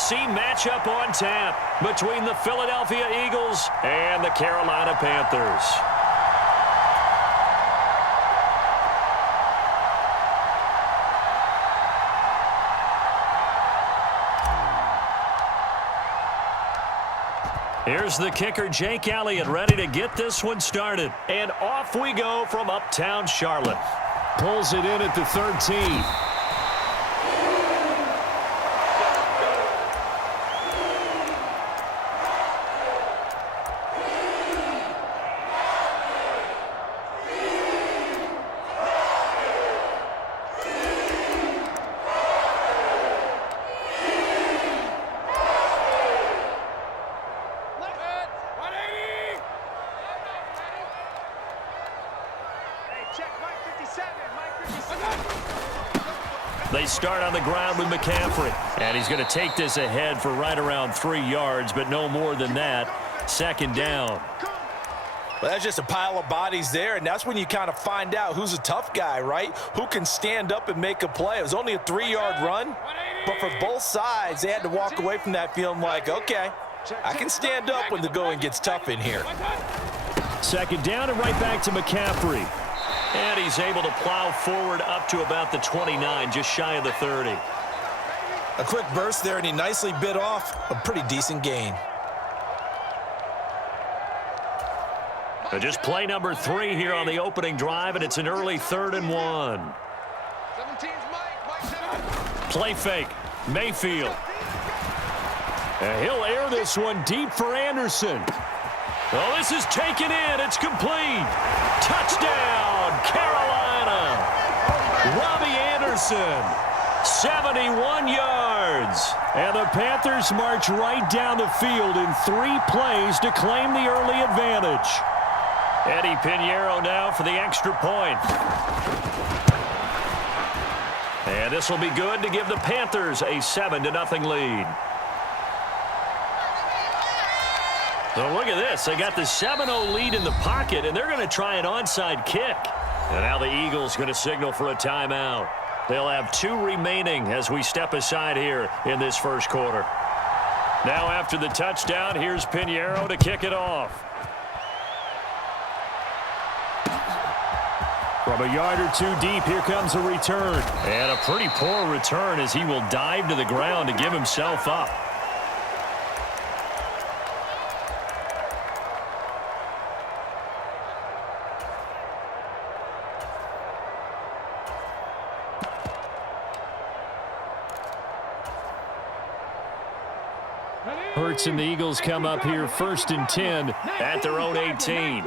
AFC matchup on tap between the Philadelphia Eagles and the Carolina Panthers. Here's the kicker, Jake Elliott, ready to get this one started. And off we go from uptown Charlotte. Pulls it in at the 13. They start on the ground with McCaffrey. And he's going to take this ahead for right around 3 yards, but no more than that. Second down. Well, that's just a pile of bodies there, and that's when you kind of find out who's a tough guy, right? Who can stand up and make a play. It was only a 3-yard run, but for both sides, they had to walk away from that feeling like, okay, I can stand up when the going gets tough in here. Second down and right back to McCaffrey. And he's able to plow forward up to about the 29, just shy of the 30. A quick burst there, and he nicely bit off a pretty decent gain. Just play number 3 here on the opening drive, and it's an early 3rd and 1. Play fake. Mayfield. And he'll air this one deep for Anderson. Oh, this is taken in. It's complete. Touchdown, Carolina. Robbie Anderson, 71 yards. And the Panthers march right down the field in 3 plays to claim the early advantage. Eddie Pinheiro now for the extra point. And this will be good to give the Panthers a 7-0 lead. So look at this. They got the 7-0 lead in the pocket, and they're going to try an onside kick. And now the Eagles going to signal for a timeout. They'll have 2 remaining as we step aside here in this first quarter. Now after the touchdown, here's Pinheiro to kick it off. From a yard or 2 deep, here comes a return. And a pretty poor return as he will dive to the ground to give himself up. Hurts and the Eagles come up here 1st and 10 at their own 18.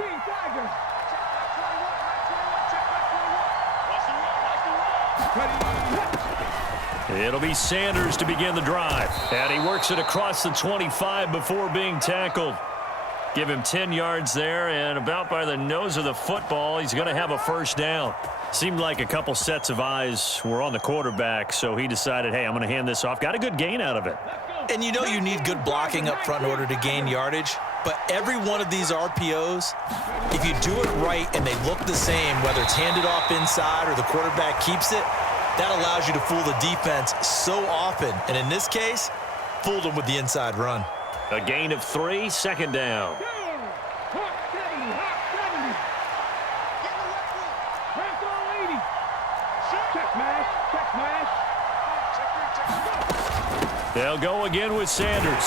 It'll be Sanders to begin the drive. And he works it across the 25 before being tackled. Give him 10 yards there, and about by the nose of the football, he's going to have a first down. Seemed like a couple sets of eyes were on the quarterback, so he decided, hey, I'm going to hand this off. Got a good gain out of it. And you know you need good blocking up front in order to gain yardage. But every one of these RPOs, if you do it right and they look the same, whether it's handed off inside or the quarterback keeps it, that allows you to fool the defense so often. And in this case, fooled them with the inside run. A gain of 3, second down. They'll go again with Sanders.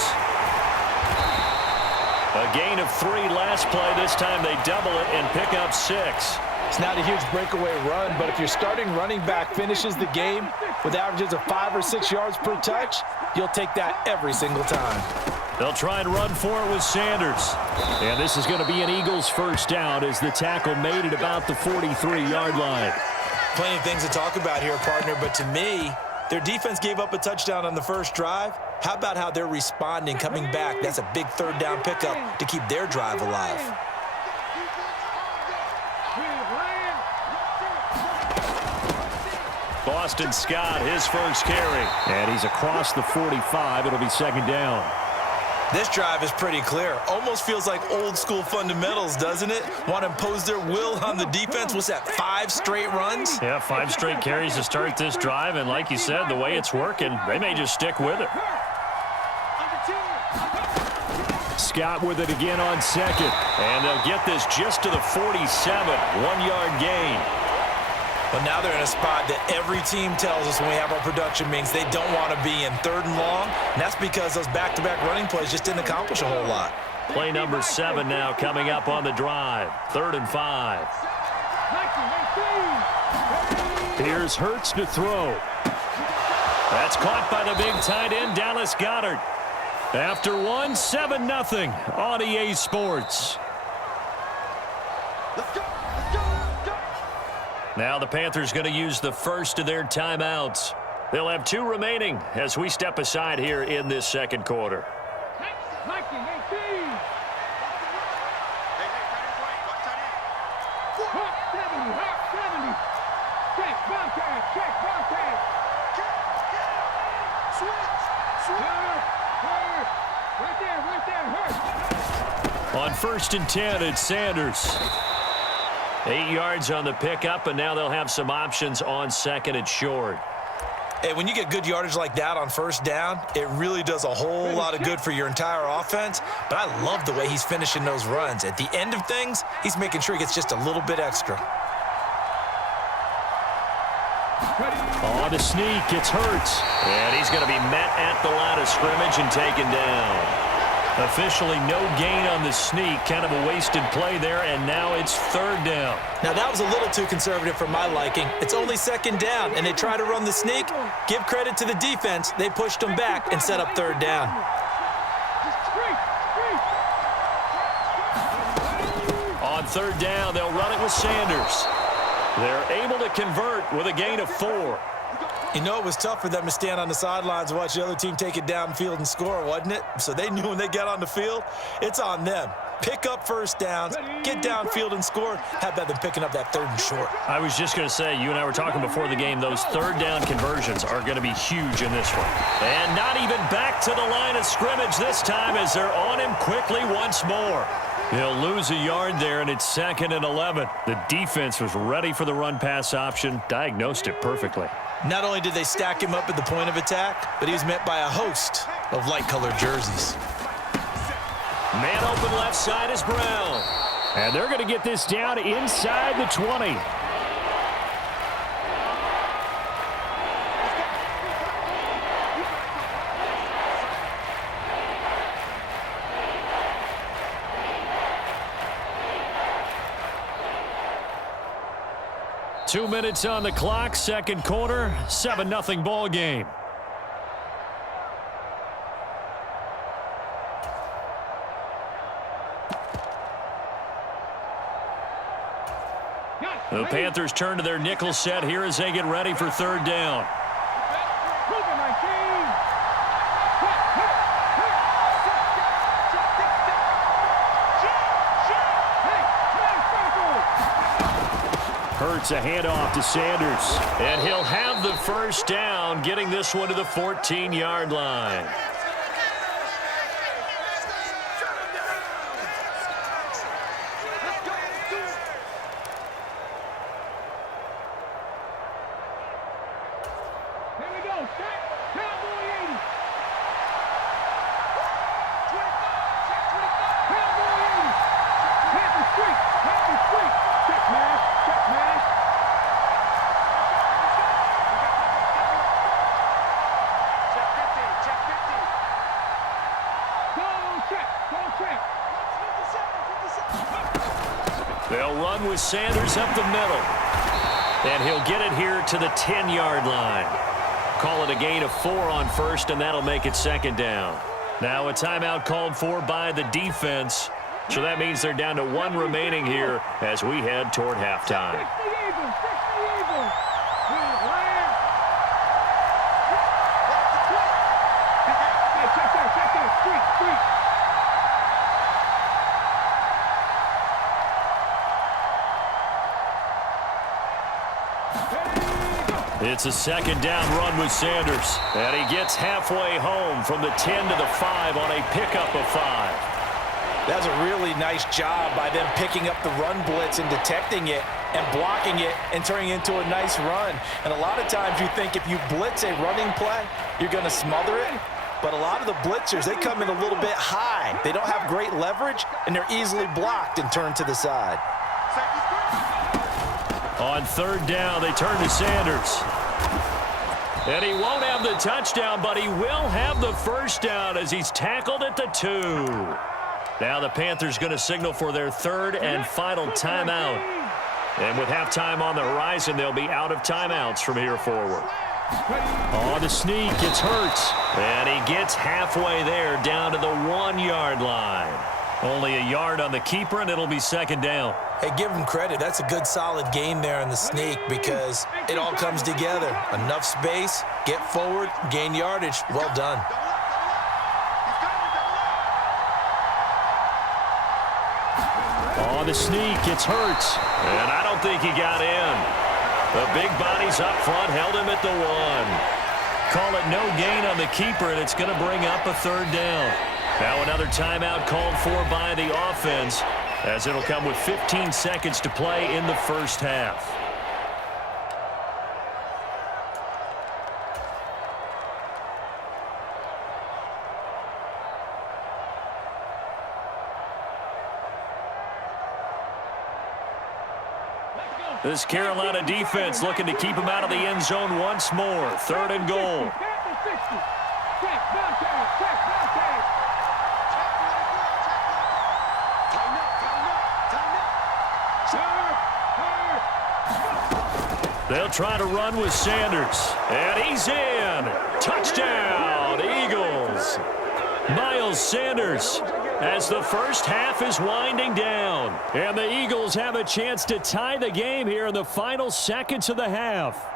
A gain of 3 last play. This time they double it and pick up 6. It's not a huge breakaway run, but if your starting running back finishes the game with averages of 5 or 6 yards per touch, you'll take that every single time. They'll try and run for it with Sanders. And this is going to be an Eagles first down as the tackle made it about the 43-yard line. Plenty of things to talk about here, partner, but to me, their defense gave up a touchdown on the first drive. How about how they're responding, coming back? That's a big third down pickup to keep their drive alive. Boston Scott, his first carry. And he's across the 45. It'll be second down. This drive is pretty clear. Almost feels like old school fundamentals, doesn't it? Want to impose their will on the defense. What's that, 5 straight runs? Yeah, 5 straight carries to start this drive. And like you said, the way it's working, they may just stick with it. Scott with it again on second. And they'll get this just to the 47. 1-yard gain. But now they're in a spot that every team tells us when we have our production meetings they don't want to be in, 3rd and long. And that's because those back-to-back running plays just didn't accomplish a whole lot. Play number 7 now coming up on the drive. 3rd and 5. Here's Hurts to throw. That's caught by the big tight end, Dallas Goedert. After 1, 7-0 on EA Sports. Now the Panthers going to use the first of their timeouts. They'll have 2 remaining as we step aside here in this second quarter. On 1st and 10, it's Sanders. 8 yards on the pickup, and now they'll have some options on 2nd and short. Hey, when you get good yardage like that on 1st down, it really does a whole lot of good for your entire offense. But I love the way he's finishing those runs. At the end of things, he's making sure he gets just a little bit extra. On the sneak, it's Hurts. And he's going to be met at the line of scrimmage and taken down. Officially no gain on the sneak. Kind of a wasted play there, and now it's 3rd down. Now, that was a little too conservative for my liking. It's only 2nd down, and they try to run the sneak. Give credit to the defense. They pushed them back and set up 3rd down. On 3rd down, they'll run it with Sanders. They're able to convert with a gain of 4. You know, it was tough for them to stand on the sidelines and watch the other team take it downfield and score, wasn't it? So they knew when they get on the field, it's on them. Pick up 1st downs, get downfield and score. How about them picking up that 3rd and short? I was just going to say, you and I were talking before the game, those 3rd down conversions are going to be huge in this one. And not even back to the line of scrimmage this time as they're on him quickly once more. He'll lose a yard there, and it's 2nd and 11. The defense was ready for the run-pass option, diagnosed it perfectly. Not only did they stack him up at the point of attack, but he was met by a host of light-colored jerseys. Man open left side is Brown. And they're going to get this down inside the 20. Two minutes on the clock, second quarter, 7-0 ball game. The Panthers turn to their nickel set here as they get ready for 3rd down. Hurts a handoff to Sanders. And he'll have the 1st down, getting this one to the 14-yard line. They'll run with Sanders up the middle. And he'll get it here to the 10-yard line. Call it a gain of 4 on 1st, and that'll make it 2nd down. Now a timeout called for by the defense. So that means they're down to 1 remaining here as we head toward halftime. It's a 2nd down run with Sanders. And he gets halfway home from the 10 to the 5 on a pickup of 5. That's a really nice job by them picking up the run blitz and detecting it and blocking it and turning it into a nice run. And a lot of times you think if you blitz a running play, you're going to smother it. But a lot of the blitzers, they come in a little bit high. They don't have great leverage, and they're easily blocked and turned to the side. On third down, they turn to Sanders. And he won't have the touchdown, but he will have the first down as he's tackled at the 2. Now the Panthers going to signal for their third and final timeout. And with halftime on the horizon, they'll be out of timeouts from here forward. On the sneak, it's Hurts. And he gets halfway there down to the 1-yard line. Only a yard on the keeper, and it'll be second down. Hey, give him credit. That's a good, solid gain there in the sneak because it all comes together. Enough space, get forward, gain yardage. Well done. On the sneak, it's Hurts. And I don't think he got in. The big bodies up front held him at the 1. Call it no gain on the keeper, and it's going to bring up a third down. Now another timeout called for by the offense, as it'll come with 15 seconds to play in the first half. This Carolina defense looking to keep him out of the end zone once more. Third and goal. They'll try to run with Sanders. And he's in. Touchdown, Eagles. Miles Sanders as the first half is winding down. And the Eagles have a chance to tie the game here in the final seconds of the half.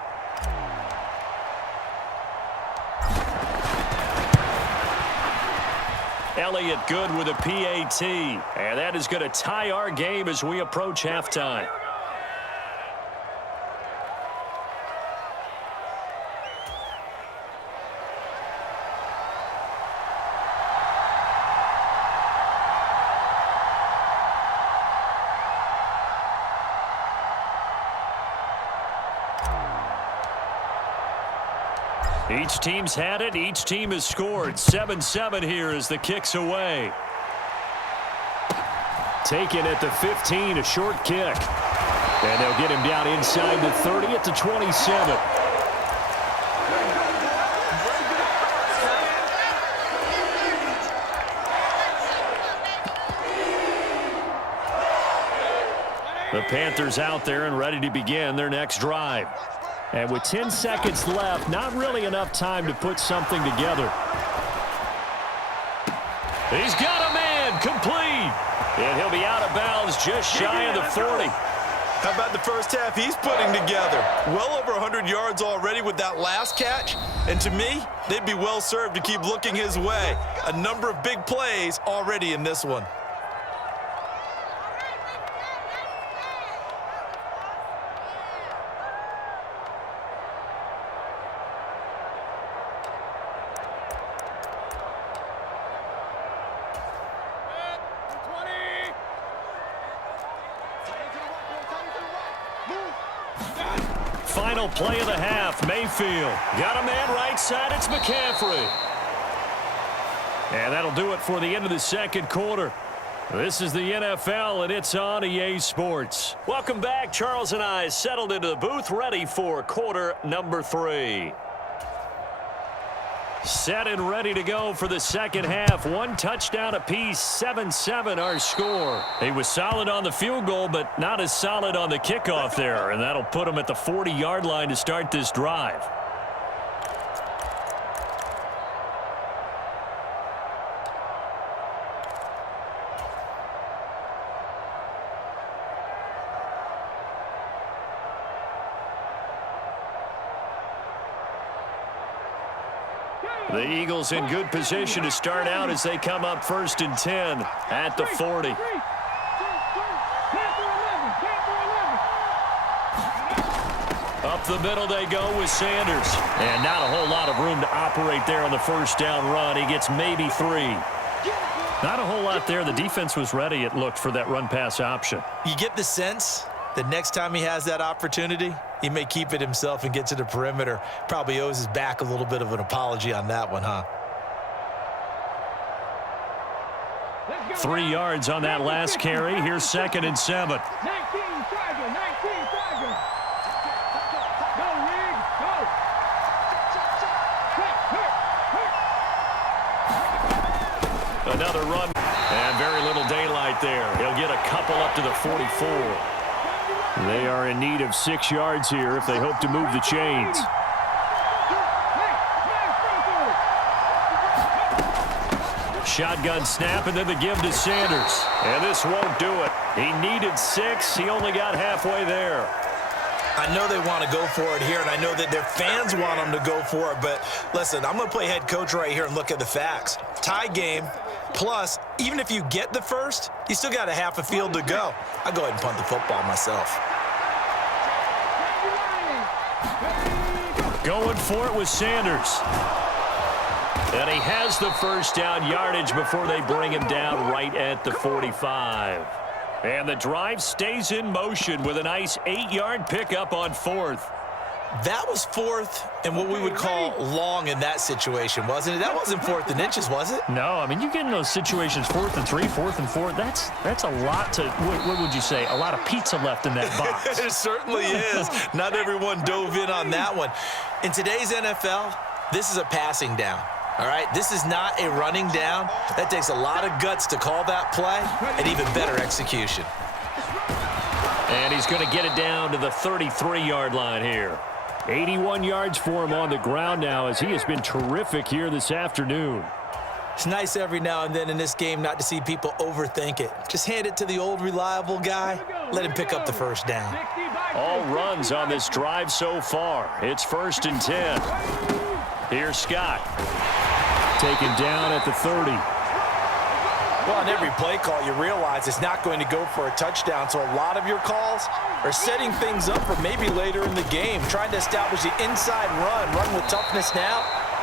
Elliott good with a PAT. And that is going to tie our game as we approach halftime. Each team's had it. Each team has scored. 7-7 here as the kick's away. Taken at the 15, a short kick. And they'll get him down inside the 30 at the 27. The Panthers out there and ready to begin their next drive. And with 10 seconds left, not really enough time to put something together. He's got a man, complete. And he'll be out of bounds just shy of the 40. How about the first half he's putting together? Well over 100 yards already with that last catch. And to me, they'd be well served to keep looking his way. A number of big plays already in this one. Final play of the half, Mayfield. Got a man right side, it's McCaffrey. And that'll do it for the end of the second quarter. This is the NFL, and it's on EA Sports. Welcome back. Charles and I settled into the booth, ready for quarter number 3. Set and ready to go for the second half. One touchdown apiece, 7-7 our score. He was solid on the field goal, but not as solid on the kickoff there, and that'll put him at the 40-yard line to start this drive. The Eagles in good position to start out as they come up 1st and 10 at the 40. Up the middle they go with Sanders. And not a whole lot of room to operate there on the first down run. He gets maybe 3. Not a whole lot there. The defense was ready, it looked, for that run-pass option. You get the sense that next time he has that opportunity, he may keep it himself and get to the perimeter. Probably owes his back a little bit of an apology on that one, huh? 3 yards on that last carry. Here's 2nd and 7. 19 Tiger, 19 Tiger. Go, Rig, go. Another run. And very little daylight there. He'll get a couple up to the 44. They are in need of 6 yards here if they hope to move the chains. Shotgun snap, and then the give to Sanders. And this won't do it. He needed 6. He only got halfway there. I know they want to go for it here, and I know that their fans want them to go for it. But, listen, I'm going to play head coach right here and look at the facts. Tie game, plus, even if you get the first, you still got a half a field to go. I'll go ahead and punt the football myself. Going for it with Sanders. And he has the first down yardage before they bring him down right at the 45. And the drive stays in motion with a nice 8-yard pickup on 4th. That was 4th and what we would call long in that situation, wasn't it? That wasn't 4th and inches, was it? No, I mean, you get in those situations 4th and 3, 4th and 4. That's a lot to, what would you say, a lot of pizza left in that box. It certainly is. Not everyone dove in on that one. In today's NFL, this is a passing down. All right, this is not a running down. That takes a lot of guts to call that play and even better execution. And he's going to get it down to the 33-yard line here. 81 yards for him on the ground now as he has been terrific here this afternoon. It's nice every now and then in this game not to see people overthink it. Just hand it to the old reliable guy. Let him pick up the first down. All runs on this drive so far. It's 1st and 10. Here's Scott. Taken down at the 30. Well, on every play call, you realize it's not going to go for a touchdown, so a lot of your calls are setting things up for maybe later in the game, trying to establish the inside run with toughness now,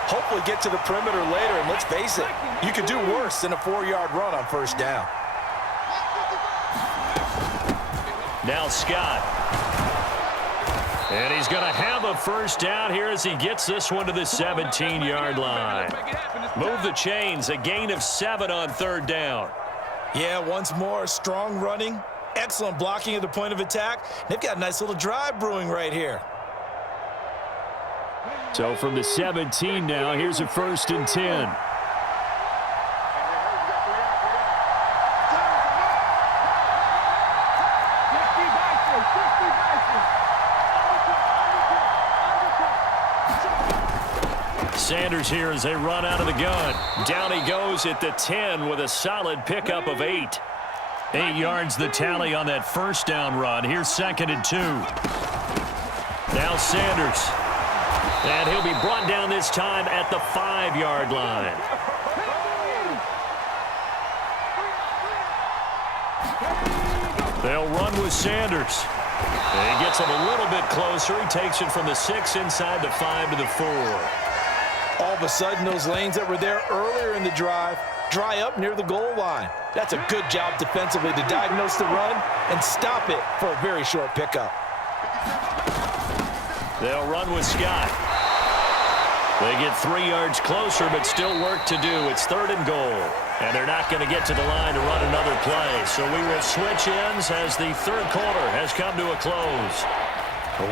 hopefully get to the perimeter later, and let's face it, you could do worse than a 4-yard run on first down. Now Scott. And he's going to have a first down here as he gets this one to the 17-yard line. Move the chains, a gain of 7 on 3rd down. Yeah, once more, strong running, excellent blocking at the point of attack. They've got a nice little drive brewing right here. So from the 17 now, here's a 1st and 10. Sanders here as they run out of the gun. Down he goes at the 10 with a solid pickup of 8. 8 yards the tally on that first down run. Here's 2nd and 2. Now Sanders. And he'll be brought down this time at the 5-yard line. They'll run with Sanders. And he gets him a little bit closer. He takes it from the 6 inside the 5 to the 4. All of a sudden, those lanes that were there earlier in the drive dry up near the goal line. That's a good job defensively to diagnose the run and stop it for a very short pickup. They'll run with Scott. They get 3 yards closer, but still work to do. It's 3rd and goal. And they're not going to get to the line to run another play. So we will switch ends as the 3rd quarter has come to a close.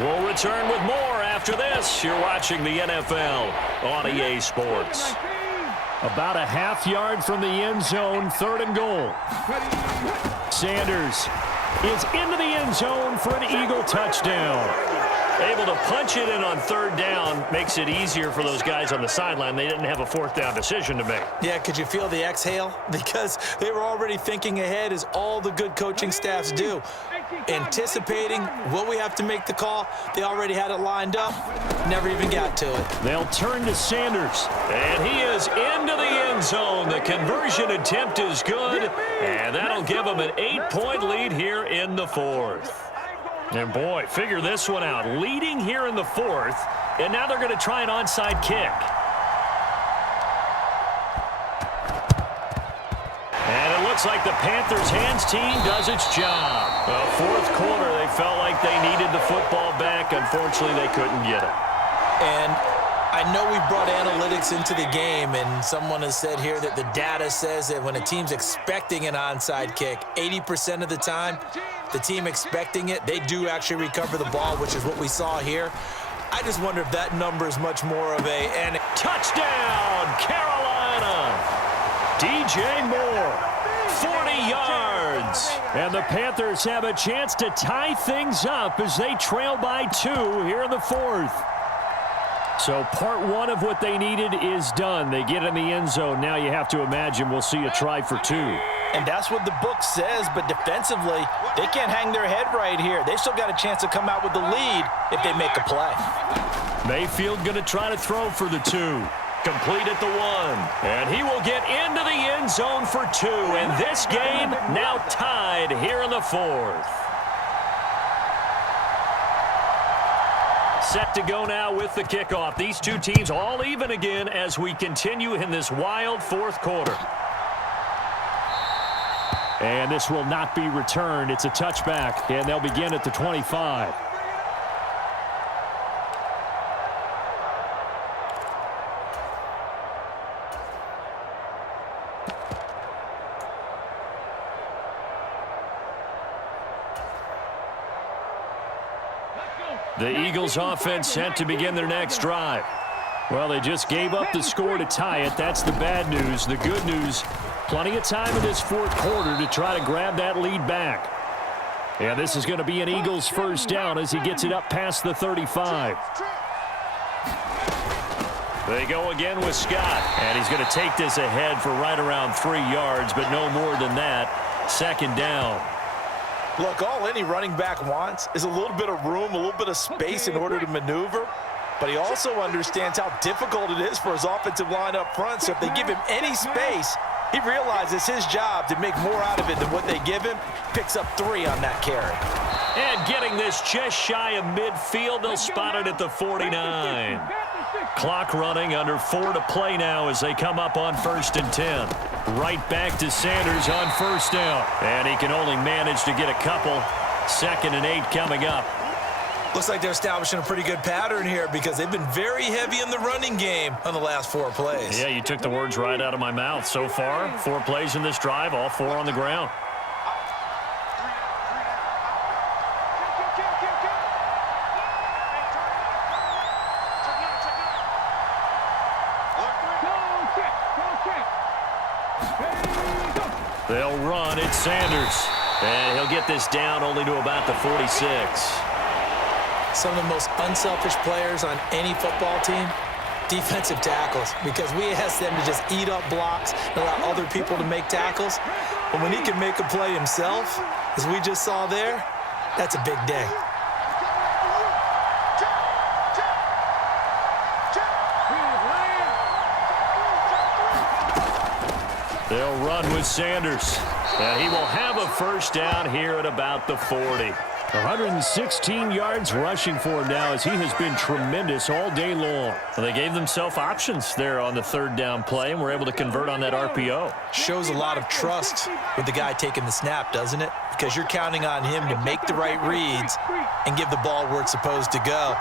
We'll return with more after this. You're watching the NFL on EA Sports. About a half yard from the end zone, 3rd and goal. Sanders is into the end zone for an Eagle touchdown. Able to punch it in on 3rd down makes it easier for those guys on the sideline. They didn't have a 4th down decision to make. Yeah, could you feel the exhale? Because they were already thinking ahead, as all the good coaching staffs do. Anticipating, will we have to make the call? They already had it lined up. Never even got to it. They'll turn to Sanders. And he is into the end zone. The conversion attempt is good. And that'll give them an 8-point lead here in the 4th. And boy, figure this one out. Leading here in the 4th, and now they're going to try an onside kick. And it looks like the Panthers' hands team does its job. 4th quarter, they felt like they needed the football back. Unfortunately, they couldn't get it. And I know we brought analytics into the game, and someone has said here that the data says that when a team's expecting an onside kick, 80% of the time, the team expecting it, they do actually recover the ball, which is what we saw here. I just wonder if that number is much more of a Touchdown, Carolina! DJ Moore, 40 yards. And the Panthers have a chance to tie things up as they trail by 2 here in the 4th. So part 1 of what they needed is done. They get in the end zone. Now you have to imagine we'll see a try for 2. And that's what the book says, but defensively, they can't hang their head right here. They still got a chance to come out with the lead if they make a play. Mayfield going to try to throw for the 2. Complete at the 1. And he will get into the end zone for 2. And this game now tied here in the 4th. Set to go now with the kickoff. These two teams all even again as we continue in this wild 4th quarter. And this will not be returned. It's a touchback, and they'll begin at the 25. The Eagles offense set to begin their next drive. Well, they just gave up the score to tie it. That's the bad news. The good news, plenty of time in this 4th quarter to try to grab that lead back. And this is going to be an Eagles first down as he gets it up past the 35. They go again with Scott. And he's going to take this ahead for right around 3 yards, but no more than that. 2nd down. Look, all any running back wants is a little bit of room, a little bit of space in order to maneuver. But he also understands how difficult it is for his offensive line up front. So if they give him any space, he realizes his job to make more out of it than what they give him. Picks up 3 on that carry. And getting this just shy of midfield, they'll spot it at the 49. Clock running, under 4 to play now as they come up on 1st and 10. Right back to Sanders on 1st down. And he can only manage to get a couple. 2nd and 8 coming up. Looks like they're establishing a pretty good pattern here because they've been very heavy in the running game on the last 4 plays. Yeah, you took the words right out of my mouth. So far, 4 plays in this drive, all 4 on the ground. They'll run. It's Sanders. And he'll get this down only to about the 46. Some of the most unselfish players on any football team, defensive tackles, because we ask them to just eat up blocks and allow other people to make tackles. But when he can make a play himself, as we just saw there, that's a big day. They'll run with Sanders. And he will have a first down here at about the 40. 116 yards rushing for him now as he has been tremendous all day long. Well, they gave themselves options there on the 3rd down play and were able to convert on that RPO. Shows a lot of trust with the guy taking the snap, doesn't it? Because you're counting on him to make the right reads and give the ball where it's supposed to go.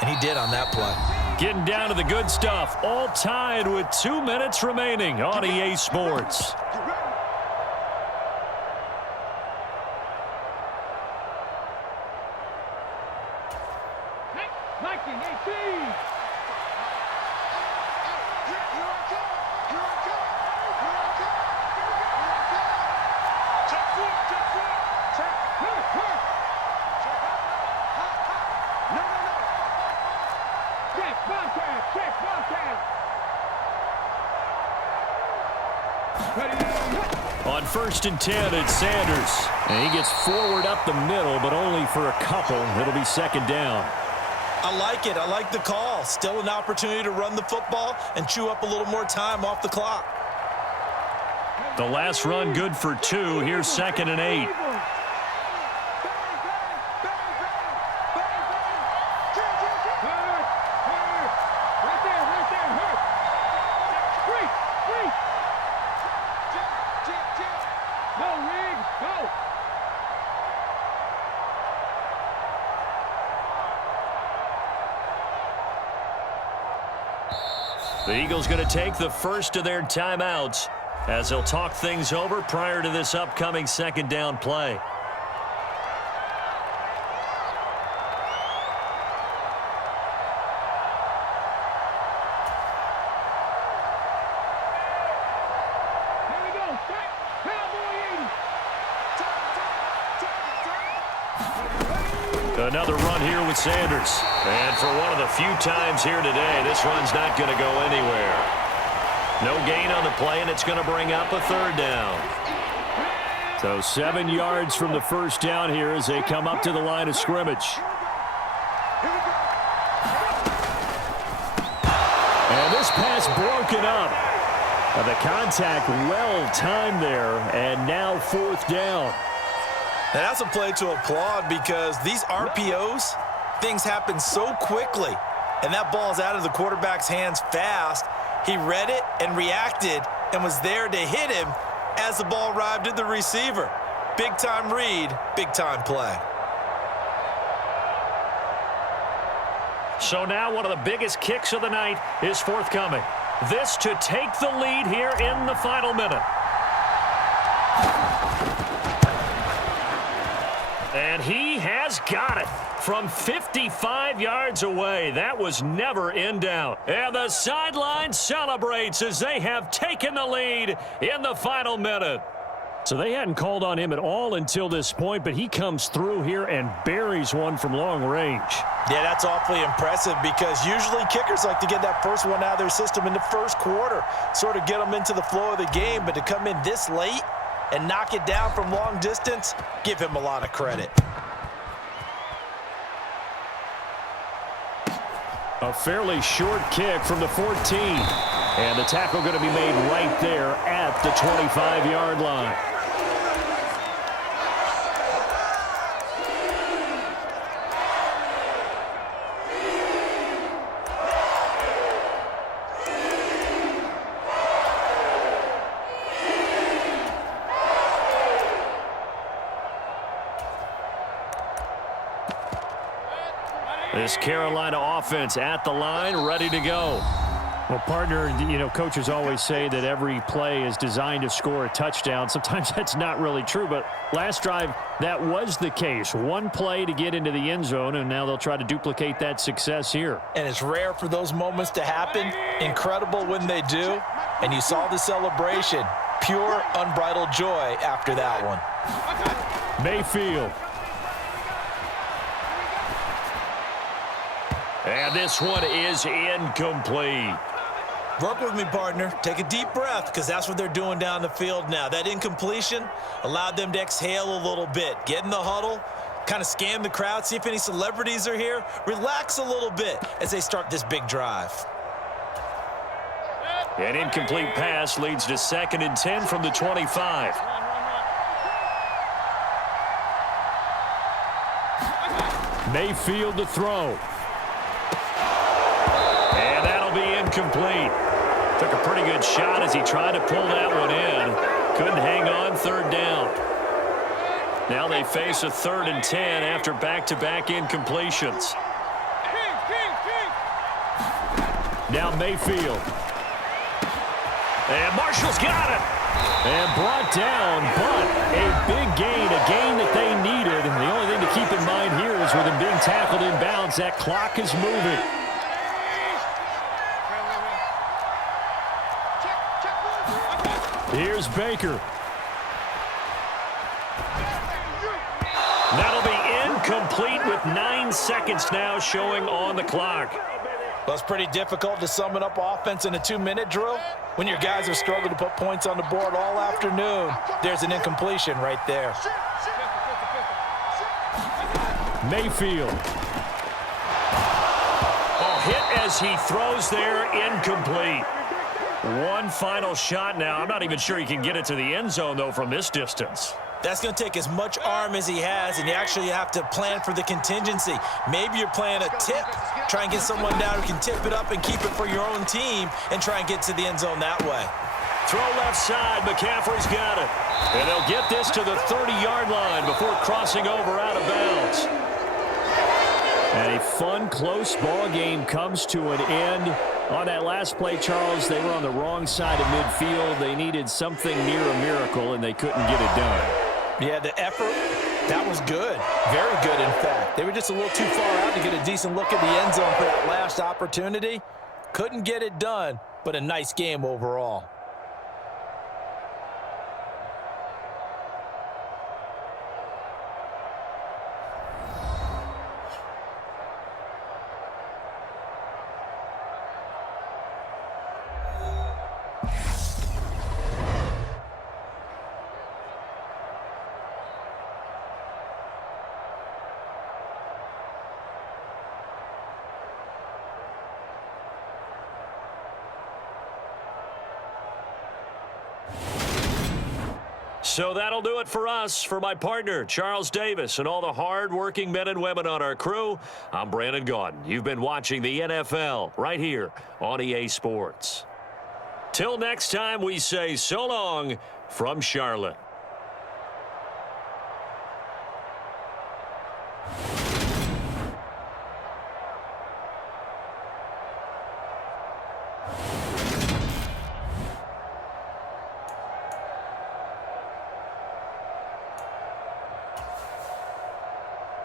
And he did on that play. Getting down to the good stuff. All tied with 2 minutes remaining on EA Sports. On 1st and 10, it's Sanders. And he gets forward up the middle, but only for a couple. It'll be 2nd down. I like it. I like the call. Still an opportunity to run the football and chew up a little more time off the clock. The last run good for 2. Here's 2nd and 8. The Eagles going to take the first of their timeouts as they'll talk things over prior to this upcoming second down play. Another run here with Sanders. And for one of the few times here today, this run's not going to go anywhere. No gain on the play, and it's going to bring up a third down. So 7 yards from the first down here as they come up to the line of scrimmage. And this pass broken up. The contact well timed there, and now fourth down. And that's a play to applaud because these RPOs, things happen so quickly. And that ball's out of the quarterback's hands fast. He read it and reacted and was there to hit him as the ball arrived at the receiver. Big-time read, big-time play. So now one of the biggest kicks of the night is forthcoming. This to take the lead here in the final minute. And he has got it from 55 yards away. That was never in doubt. And the sideline celebrates as they have taken the lead in the final minute. So they hadn't called on him at all until this point, but he comes through here and buries one from long range. Yeah, that's awfully impressive because usually kickers like to get that first one out of their system in the first quarter, sort of get them into the flow of the game, but to come in this late and knock it down from long distance, give him a lot of credit. A fairly short kick from the 14. And the tackle going to be made right there at the 25-yard line. This Carolina offense at the line, ready to go. Well, partner, you know, coaches always say that every play is designed to score a touchdown. Sometimes that's not really true, but last drive, that was the case. One play to get into the end zone, and now they'll try to duplicate that success here. And it's rare for those moments to happen. Incredible when they do. And you saw the celebration. Pure, unbridled joy after that one. Mayfield. And this one is incomplete. Work with me, partner. Take a deep breath because that's what they're doing down the field now. That incompletion allowed them to exhale a little bit. Get in the huddle, kind of scan the crowd, see if any celebrities are here. Relax a little bit as they start this big drive. An incomplete pass leads to 2nd and 10 from the 25. Mayfield to throw. And that'll be incomplete. Took a pretty good shot as he tried to pull that one in. Couldn't hang on, 3rd down. Now they face a 3rd and 10 after back-to-back incompletions. Now Mayfield. And Marshall's got it. And brought down, but a big gain, a gain that they needed. And the only thing to keep in mind here is with him being tackled in bounds, that clock is moving. Here's Baker. That'll be incomplete with 9 seconds now showing on the clock. Well, it's pretty difficult to sum it up offense in a 2-minute drill. When your guys have struggled to put points on the board all afternoon, there's an incompletion right there. Mayfield. Oh, hit as he throws there, incomplete. One final shot now. I'm not even sure he can get it to the end zone, though, from this distance. That's going to take as much arm as he has, and you actually have to plan for the contingency. Maybe you're playing a tip. Try and get someone down who can tip it up and keep it for your own team and try and get to the end zone that way. Throw left side. McCaffrey's got it. And they'll get this to the 30-yard line before crossing over out of bounds. And a fun, close ball game comes to an end On that last play, Charles, they were on the wrong side of midfield. They needed something near a miracle, and they couldn't get it done. Yeah, the effort, that was good. Very good, in fact. They were just a little too far out to get a decent look at the end zone for that last opportunity. Couldn't get it done, but a nice game overall. So that'll do it for us. For my partner, Charles Davis, and all the hard-working men and women on our crew, I'm Brandon Gaudin. You've been watching the NFL right here on EA Sports. Till next time, we say so long from Charlotte.